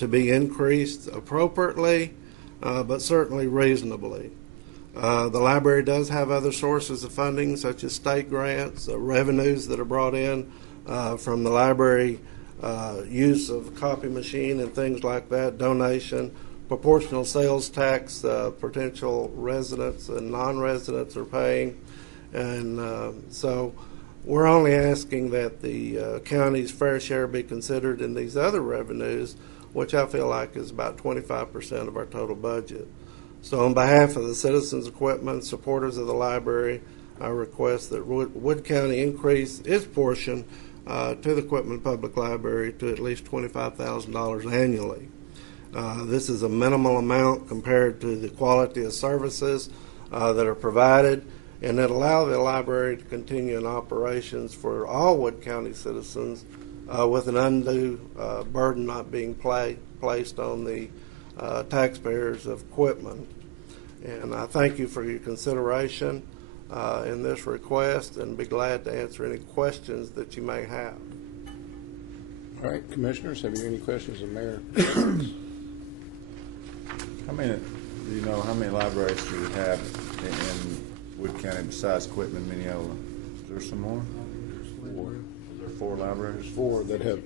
to be increased appropriately, but certainly reasonably. The library does have other sources of funding, such as state grants, revenues that are brought in from the library use of copy machine and things like that, donation, proportional sales tax potential residents and non-residents are paying. And so we're only asking that the county's fair share be considered in these other revenues, which I feel like is about 25% of our total budget. So on behalf of the Citizens Equipment supporters of the library, I request that Wood County increase its portion to the Equipment Public Library to at least $25,000 annually. This is a minimal amount compared to the quality of services that are provided, and it allows the library to continue in operations for all Wood County citizens with an undue burden not being placed on the taxpayers of equipment. And I thank you for your consideration in this request, and be glad to answer any questions that you may have. All right, commissioners, have you any questions of Mayor? How many, do you know how many libraries do we have in Wood County besides Quitman, Mineola? Is there some more? There's 4. Is there 4 libraries? 4 that have,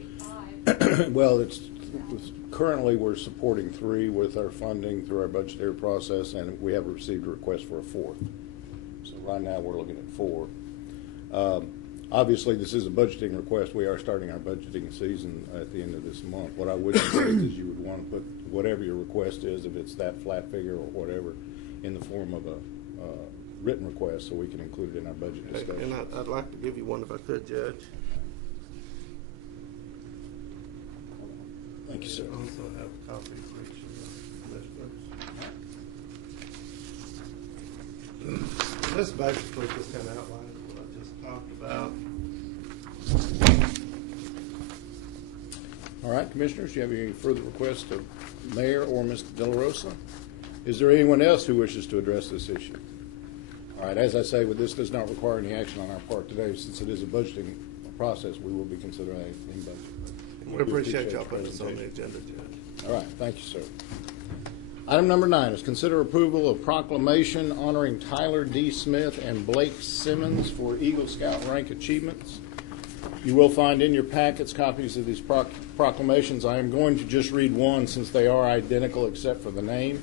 well, it's currently we're supporting 3 with our funding through our budgetary process, and we have received a request for a 4th. So right now we're looking at 4. Obviously, this is a budgeting request. We are starting our budgeting season at the end of this month. What I would suggest is you would want to put whatever your request is, if it's that flat figure or whatever, in the form of a written request so we can include it in our budget discussion. And I'd like to give you one if I could, Judge. Thank you, sir. I also have a copy for each of the This basically just kind of outlines what I just talked about. All right, commissioners, do you have any further requests of Mayor or Mr. De La Rosa? Is there anyone else who wishes to address this issue? All right, as I say, this does not require any action on our part today. Since it is a budgeting process, we will be considering it in budget. We appreciate y'all putting this on the agenda, Judge. All right, thank you, sir. Item number 9 is consider approval of proclamation honoring Tyler D. Smith and Blake Simmons for Eagle Scout rank achievements. You will find in your packets copies of these proclamations. I am going to just read one since they are identical except for the name.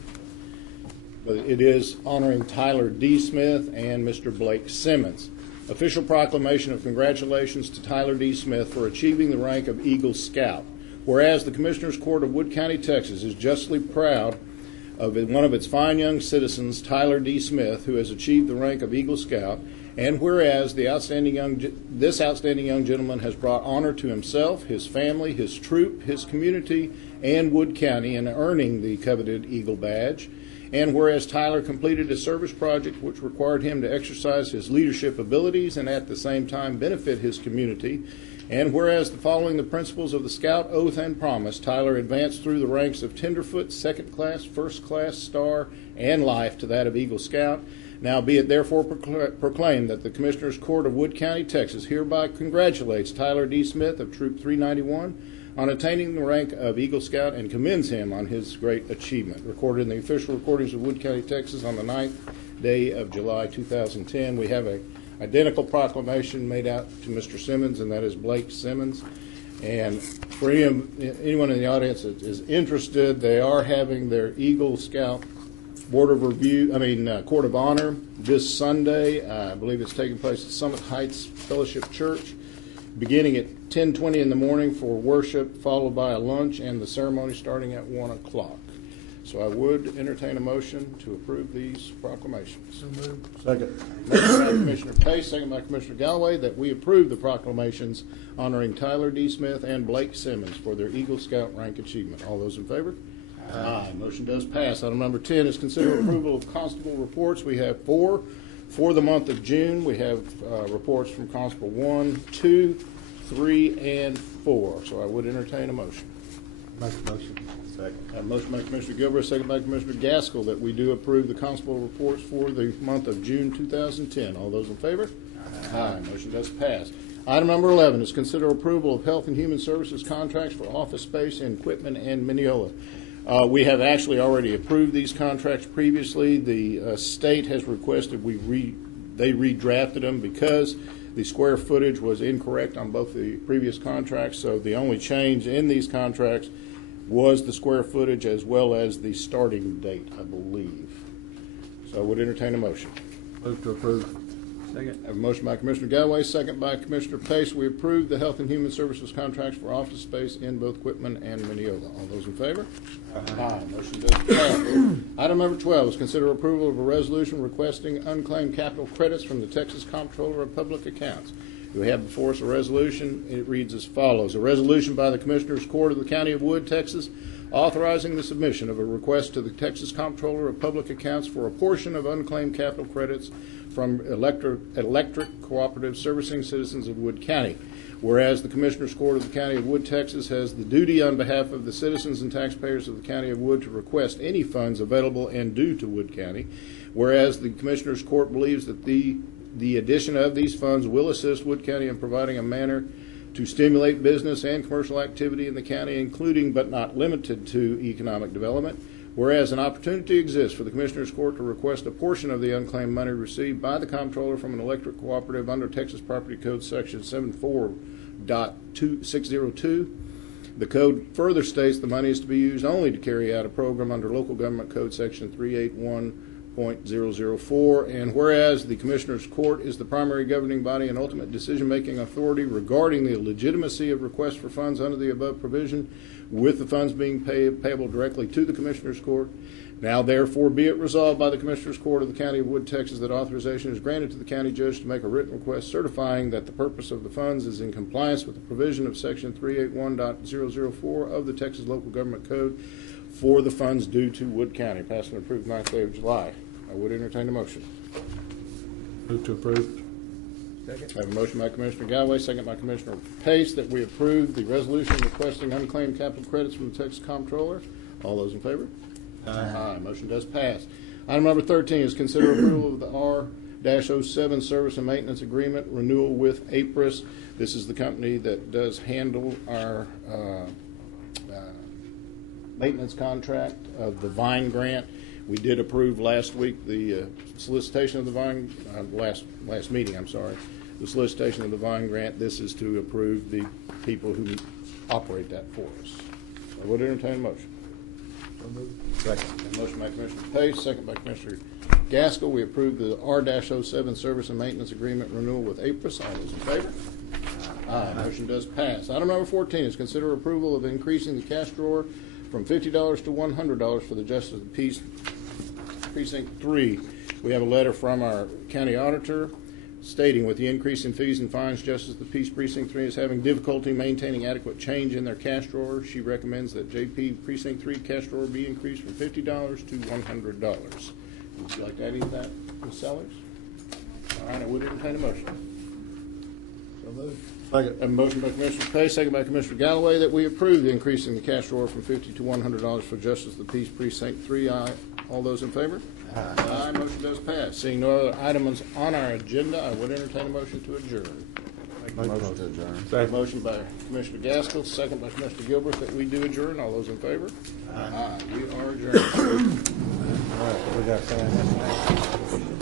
But it is honoring Tyler D. Smith and Mr. Blake Simmons. Official proclamation of congratulations to Tyler D. Smith for achieving the rank of Eagle Scout. Whereas the Commissioners Court of Wood County, Texas is justly proud of one of its fine young citizens, Tyler D. Smith, who has achieved the rank of Eagle Scout, and whereas this outstanding young gentleman has brought honor to himself, his family, his troop, his community, and Wood County in earning the coveted Eagle Badge, and whereas Tyler completed a service project which required him to exercise his leadership abilities and at the same time benefit his community, and whereas following the principles of the Scout Oath and Promise, Tyler advanced through the ranks of Tenderfoot, Second Class, First Class, Star, and Life to that of Eagle Scout, now be it therefore proclaimed that the Commissioners Court of Wood County, Texas hereby congratulates Tyler D. Smith of Troop 391 on attaining the rank of Eagle Scout and commends him on his great achievement. Recorded in the official recordings of Wood County, Texas on the 9th day of July 2010. We have an identical proclamation made out to Mr. Simmons, and that is Blake Simmons. And for anyone in the audience that is interested, they are having their Eagle Scout Court of Honor this Sunday. I believe it's taking place at Summit Heights Fellowship Church, beginning at 10:20 in the morning for worship, followed by a lunch, and the ceremony starting at 1 o'clock. So I would entertain a motion to approve these proclamations. So moved. Second. Motion by Commissioner Pace, second by Commissioner Galloway, that we approve the proclamations honoring Tyler D. Smith and Blake Simmons for their Eagle Scout rank achievement. All those in favor? Aye. Motion does pass. Item number 10 is consider approval of constable reports. We have 4 for the month of June. We have reports from Constable 1, 2, 3, and 4. So I would entertain a motion. Make a motion. Second. A motion by Commissioner Gilbert, second by Commissioner Gaskell, that we do approve the constable reports for the month of June 2010. All those in favor? Aye. Motion does pass. Item number 11 is consider approval of Health and Human Services contracts for office space and equipment in Mineola. We have actually already approved these contracts previously. The state has requested they redrafted them because the square footage was incorrect on both the previous contracts. So the only change in these contracts was the square footage as well as the starting date, I believe. So I would entertain a motion. Move to approve. Second. I have a motion by Commissioner Galloway, second by Commissioner Pace. We approve the Health and Human Services contracts for office space in both Quitman and Mineola. All those in favor? Aye. Motion does pass. Item number 12 is consider approval of a resolution requesting unclaimed capital credits from the Texas Comptroller of Public Accounts. We have before us a resolution. It reads as follows. A resolution by the Commissioners Court of the County of Wood, Texas, authorizing the submission of a request to the Texas Comptroller of Public Accounts for a portion of unclaimed capital credits from Electric Cooperative Servicing Citizens of Wood County. Whereas the Commissioners Court of the County of Wood, Texas has the duty on behalf of the citizens and taxpayers of the County of Wood to request any funds available and due to Wood County. Whereas the Commissioners Court believes that the addition of these funds will assist Wood County in providing a manner to stimulate business and commercial activity in the county, including but not limited to economic development. Whereas an opportunity exists for the Commissioners Court to request a portion of the unclaimed money received by the Comptroller from an electric cooperative under Texas Property Code Section 74.602. The code further states the money is to be used only to carry out a program under Local Government Code Section 381.004. And whereas the Commissioners Court is the primary governing body and ultimate decision-making authority regarding the legitimacy of requests for funds under the above provision, with the funds being payable directly to the Commissioners Court. Now, therefore, be it resolved by the Commissioners Court of the County of Wood, Texas, that authorization is granted to the county judge to make a written request certifying that the purpose of the funds is in compliance with the provision of Section 381.004 of the Texas Local Government Code for the funds due to Wood County. Passed and approved 9th day of July. I would entertain a motion. Move to approve. Second. I have a motion by Commissioner Galloway, second by Commissioner Pace, that we approve the resolution requesting unclaimed capital credits from the Texas Comptroller. All those in favor? Aye. Motion does pass. Item number 13 is consider approval of the R-07 Service and Maintenance Agreement renewal with APRIS. This is the company that does handle our maintenance contract of the Vine grant. We did approve last week the solicitation of the Vine, last meeting, I'm sorry, the solicitation of the Vine grant. This is to approve the people who operate that for us. I would entertain a motion. Second. A motion by Commissioner Pace, second by Commissioner Gaskell. We approve the R-07 Service and Maintenance Agreement renewal with APRIS. All those in favor? Aye. Motion does pass. Item number 14 is consider approval of increasing the cash drawer from $50 to $100 for the Justice of the Peace Precinct 3. We have a letter from our county auditor stating with the increase in fees and fines, Justice of the Peace Precinct 3 is having difficulty maintaining adequate change in their cash drawer. She recommends that JP Precinct 3 cash drawer be increased from $50 to $100. Would you like to add any of that, Ms. Sellers? All right, I would entertain a motion. So moved. A motion by Commissioner Pace, second by Commissioner Galloway, that we approve the increase in the cash drawer from $50 to $100 for Justice of the Peace Precinct 3. Aye. All those in favor? Aye. Motion does pass. Seeing no other items on our agenda, I would entertain a motion to adjourn. Motion to adjourn. Second. Motion by Commissioner Gaskell, second by Commissioner Gilbert, that we do adjourn. All those in favor? Aye. We are adjourned. All right, so we got to sign this.